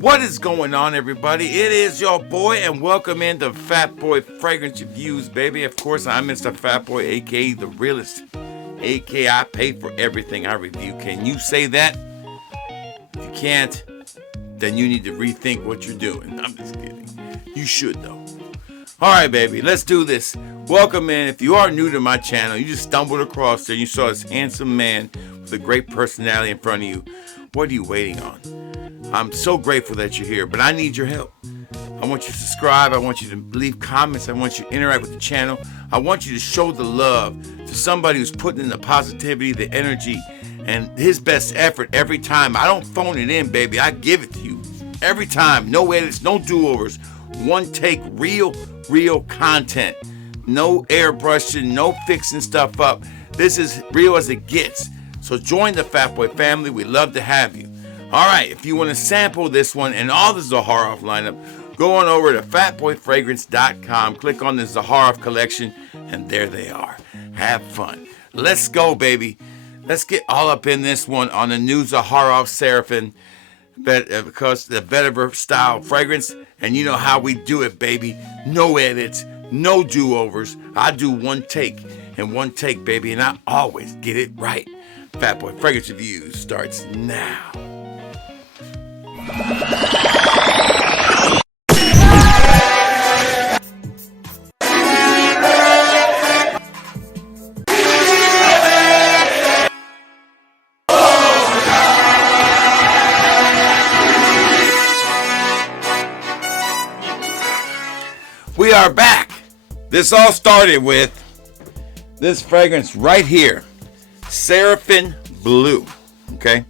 What is going on, everybody? It is your boy, and welcome into Fat Boy Fragrance Reviews, baby. Of course, I'm Mr. Fat Boy, aka the realest, aka I pay for everything I review. Can you say that? If you can't, then you need to rethink what you're doing. I'm just kidding. You should, though. All right, baby, let's do this. Welcome in. If you are new to my channel, you just stumbled across there, you saw this handsome man with a great personality in front of you. What are you waiting on? I'm so grateful that you're here, but I need your help. I want you to subscribe. I want you to leave comments. I want you to interact with the channel. I want you to show the love to somebody who's putting in the positivity, the energy, and his best effort every time. I don't phone it in, baby. I give it to you every time. No edits, no do-overs. One take, real content. No airbrushing, no fixing stuff up. This is real as it gets. So join the Fat Boy family. We love to have you. All right, if you want to sample this one and all the Zaharoff lineup, go on over to fatboyfragrance.com, click on the Zaharoff collection, and there they are. Have fun. Let's go, baby. Let's get all up in this one on the new Zaharoff Seraphim, because the vetiver style fragrance, and you know how we do it, baby. No edits, no do-overs. I do one take, baby, and I always get it right. Fat Boy Fragrance Reviews starts now. We are back. This all started with this fragrance right here, Seraphim Blue. Okay,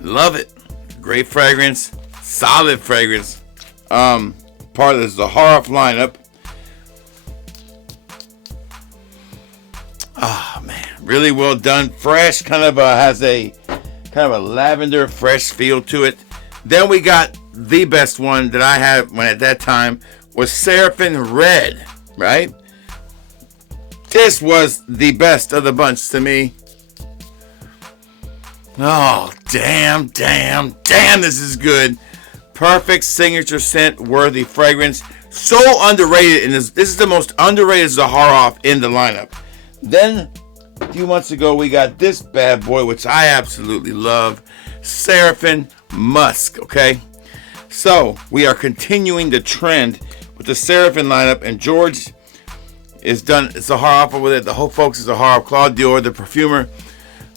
love it. Great fragrance, solid fragrance. Part of the Zaharoff lineup. Oh man, really well done. Fresh, has a lavender fresh feel to it. Then we got the best one that I had at that time was Seraphim Red, right? This was the best of the bunch to me. Oh, damn, this is good. Perfect signature scent worthy fragrance. So underrated, and this is the most underrated Zaharoff in the lineup. Then, a few months ago, we got this bad boy, which I absolutely love, Seraphim Musk, okay? So, we are continuing the trend with the Seraphim lineup, and George is done Zaharoff over there. The whole folks is Zaharoff. Claude Dior, the perfumer.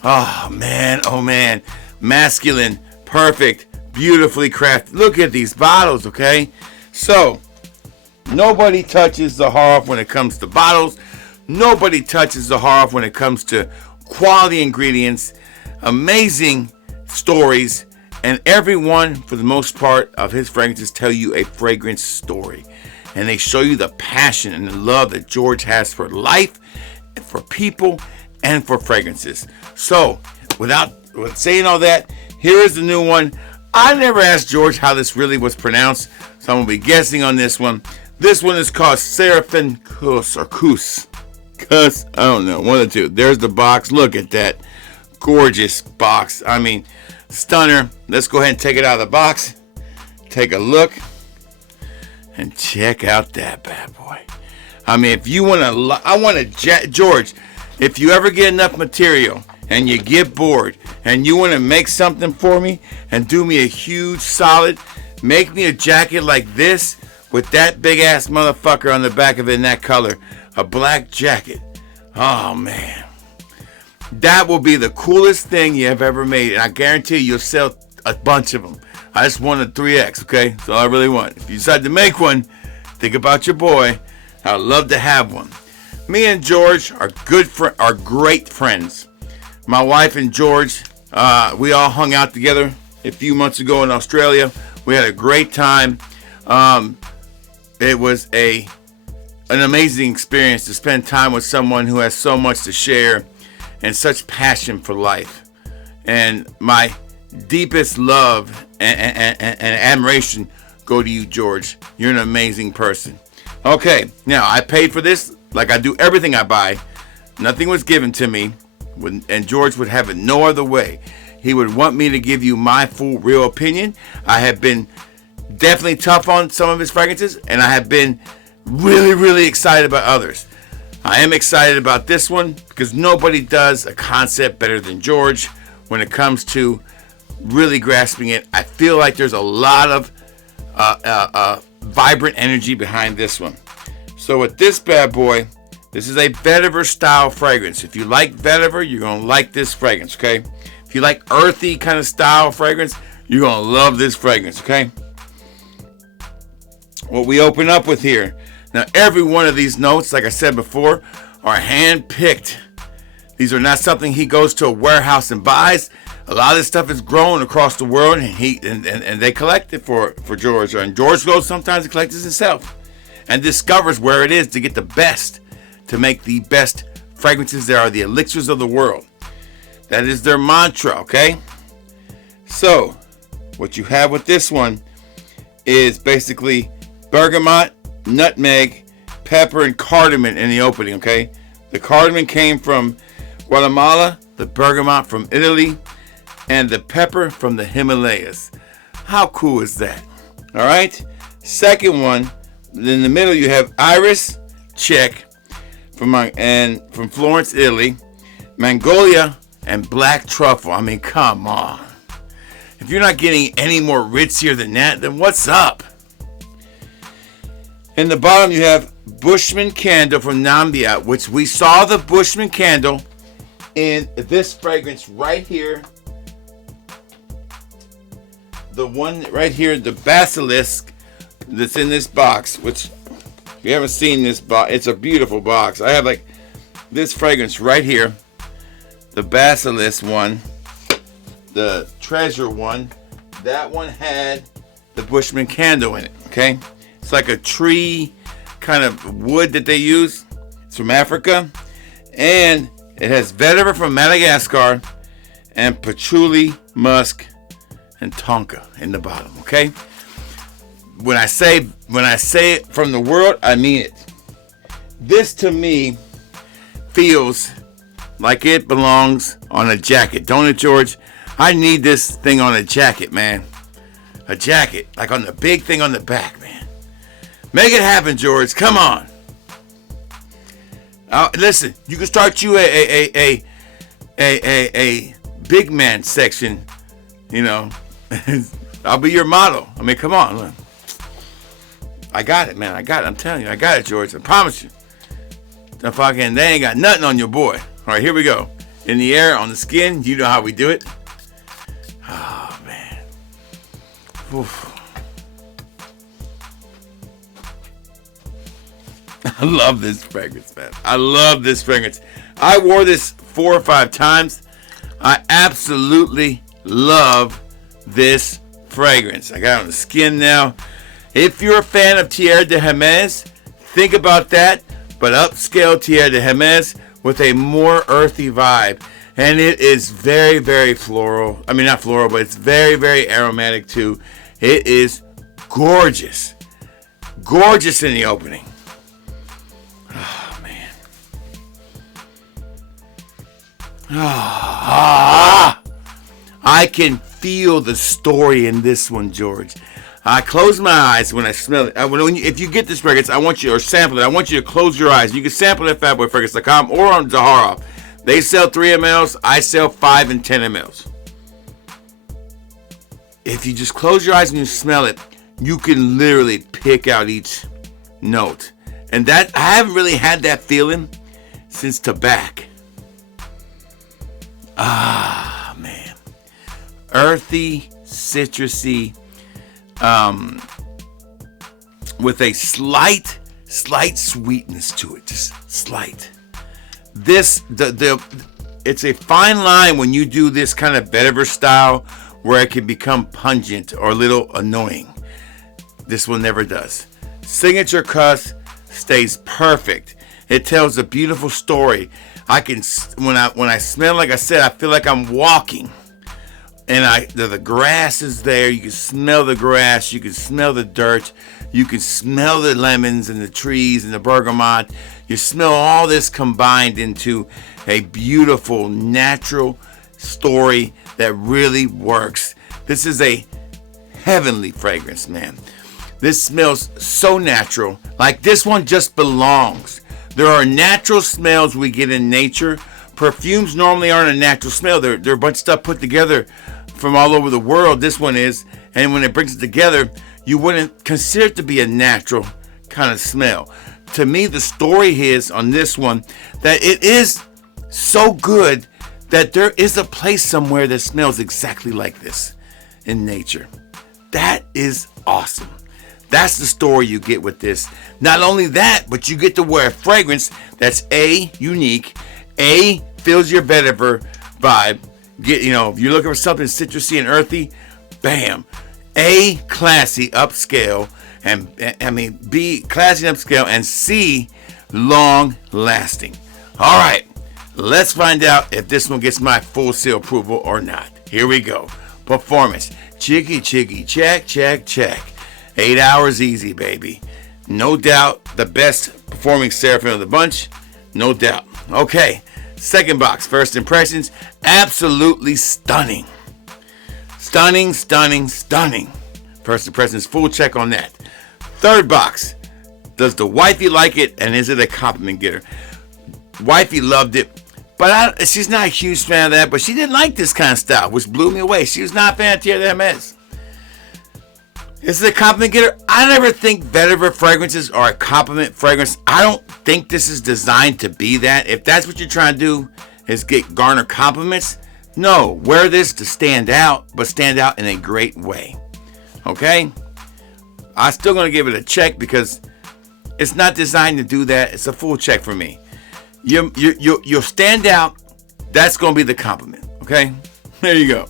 Oh man, masculine, perfect, beautifully crafted. Look at these bottles, okay? So, nobody touches Zaharoff when it comes to bottles. Nobody touches Zaharoff when it comes to quality ingredients, amazing stories, and everyone, for the most part, of his fragrances tell you a fragrance story. And they show you the passion and the love that George has for life, for people, and for fragrances. So, without saying all that, here is the new one. I never asked George how this really was pronounced, so I'm going to be guessing on this one. This one is called Seraphim Khus, or Khus. Khus, I don't know, one of the two. There's the box. Look at that. Gorgeous box. I mean, stunner. Let's go ahead and take it out of the box. Take a look. And check out that bad boy. I mean, if you want to, George, if you ever get enough material and you get bored and you want to make something for me and do me a huge solid, make me a jacket like this with that big ass motherfucker on the back of it in that color, a black jacket. Oh man, that will be the coolest thing you have ever made, and I guarantee you'll sell a bunch of them. I just want a 3X, okay? That's all I really want. If you decide to make one, think about your boy. I'd love to have one. Me and George are great friends. My wife and George, we all hung out together a few months ago in Australia. We had a great time. It was an amazing experience to spend time with someone who has so much to share and such passion for life. And my deepest love and admiration go to you, George. You're an amazing person. Okay, now I paid for this like I do everything I buy. Nothing was given to me, and George would have it no other way. he would want me to give you my full real opinion. I have been definitely tough on some of his fragrances, and I have been really, really excited about others. I am excited about this one because nobody does a concept better than George when it comes to really grasping it. I feel like there's a lot of vibrant energy behind this one. So with this bad boy, this is a vetiver style fragrance. If you like vetiver, you're going to like this fragrance, okay? If you like earthy kind of style fragrance, you're going to love this fragrance, okay? What we open up with here. Now, every one of these notes, like I said before, are hand-picked. These are not something he goes to a warehouse and buys. A lot of this stuff is grown across the world, and they collect it for George. And George goes sometimes to collect this himself and discovers where it is to get the best, to make the best fragrances. There are the elixirs of the world. That is their mantra, okay? So, what you have with this one is basically bergamot, nutmeg, pepper, and cardamom in the opening, okay? The cardamom came from Guatemala, the bergamot from Italy, and the pepper from the Himalayas. How cool is that? All right? Second one, in the middle you have iris, Czech, from Florence, Italy, Mongolia, and black truffle. I mean, come on. If you're not getting any more ritzier than that, then what's up? In the bottom, you have Bushman candle from Namibia, which we saw the Bushman candle in this fragrance right here. The one right here, the basilisk that's in this box, which if you haven't seen this box, it's a beautiful box. I have like this fragrance right here. The basilisk one, the treasure one, that one had the Bushman candle in it, okay? It's like a tree kind of wood that they use. It's from Africa. And it has vetiver from Madagascar and patchouli, musk, and tonka in the bottom, okay? When I say it from the world, I mean it. This to me feels like it belongs on a jacket, don't it, George? I need this thing on a jacket, man. A jacket, like on the big thing on the back, man. Make it happen, George. Come on. Listen, you can start you a big man section. You know, I'll be your model. I mean, come on. Look. I got it, man. I got it. I'm telling you, I got it, George. I promise you. They ain't got nothing on your boy. All right, here we go. In the air, on the skin. You know how we do it. Oh man. Oof. I love this fragrance, man. I love this fragrance. I wore this 4 or 5 times. I absolutely love this fragrance. I got it on the skin now. If you're a fan of Tierra de Hermes, think about that, but upscale Tierra de Hermes with a more earthy vibe. And it is very, very floral. I mean, not floral, but it's very, very aromatic too. It is gorgeous. Gorgeous in the opening. Oh, man. I can feel the story in this one, George. I close my eyes when I smell it. If you get this fragrance, I want you, or sample it, I want you to close your eyes. You can sample it at fatboyfragrance.com or on Zaharoff. They sell 3 mLs. I sell 5 and 10 mLs. If you just close your eyes and you smell it, you can literally pick out each note. And that, I haven't really had that feeling since tobacco. Ah, man. Earthy, citrusy, with a slight sweetness to it. Just slight. It's a fine line when you do this kind of vetiver style where it can become pungent or a little annoying. This one never does. Signature Khus stays perfect. It tells a beautiful story. When I smell, like I said, I feel like I'm walking, and the grass is there. You can smell the grass. You can smell the dirt. You can smell the lemons and the trees and the bergamot. You smell all this combined into a beautiful, natural, story that really works. This is a heavenly fragrance, man. This smells so natural. Like this one just belongs. There are natural smells we get in nature. Perfumes normally aren't a natural smell. They're a bunch of stuff put together from all over the world. This one is. And when it brings it together, you wouldn't consider it to be a natural kind of smell. To me, the story is on this one that it is so good that there is a place somewhere that smells exactly like this in nature. That is awesome. That's the story you get with this. Not only that, but you get to wear a fragrance that's A, unique, A, fills your vetiver vibe. If you're looking for something citrusy and earthy, bam. A, classy, upscale, and B, classy and upscale, and C, long lasting. All right, let's find out if this one gets my full seal approval or not. Here we go. Performance. Chicky, check, check, check. 8 hours easy, baby. No doubt the best performing Seraphim of the bunch. No doubt. Okay, second box. First impressions. Absolutely stunning. Stunning. First impressions, full check on that. Third box. Does the wifey like it, and is it a compliment getter? Wifey loved it, but she's not a huge fan of that, but she didn't like this kind of style, which blew me away. She was not a fan of Tierra de Hermes. Is it a compliment getter? I never think vetiver fragrances are a compliment fragrance. I don't think this is designed to be that. If that's what you're trying to do, is garner compliments, no, wear this to stand out, but stand out in a great way. Okay? I'm still going to give it a check because it's not designed to do that. It's a full check for me. You'll stand out. That's going to be the compliment. Okay? There you go.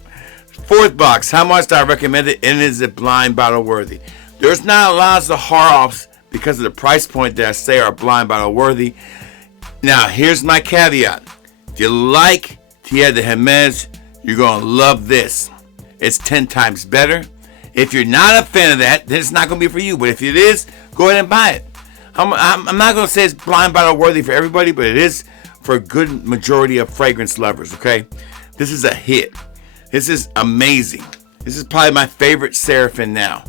Fourth box. How much do I recommend it? And is it blind bottle worthy? There's not a lot of Zaharoffs because of the price point that I say are blind bottle worthy. Now, here's my caveat. If you like Tierra de Hermes, you're going to love this. It's 10 times better. If you're not a fan of that, then it's not going to be for you. But if it is, go ahead and buy it. I'm not going to say it's blind bottle worthy for everybody, but it is for a good majority of fragrance lovers, okay? This is a hit. This is amazing. This is probably my favorite Seraphim now,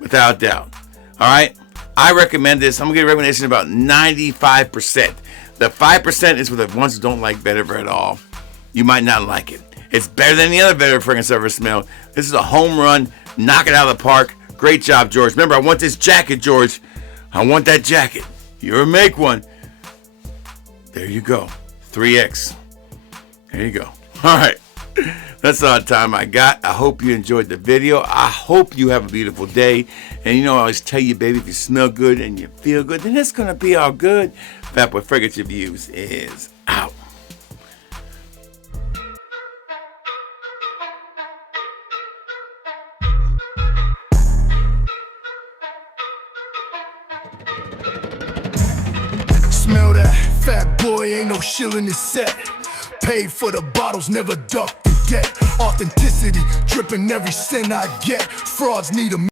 without doubt. All right? I recommend this. I'm going to get a recommendation about 95%. The 5% is for the ones who don't like vetiver at all. You might not like it. It's better than any other vetiver fragrance I've ever smelled. This is a home run. Knock it out of the park. Great job, George. Remember, I want this jacket, George. I want that jacket. You ever make one? There you go. 3X. There you go. All right. That's all the time I got. I hope you enjoyed the video. I hope you have a beautiful day. And I always tell you, baby, if you smell good and you feel good, then it's going to be all good. Fat Boy Fragrance Reviews is out. Smell that, fat boy, ain't no shilling his set. Paid for the bottles, never ducked the debt. Authenticity, dripping every cent I get. Frauds need a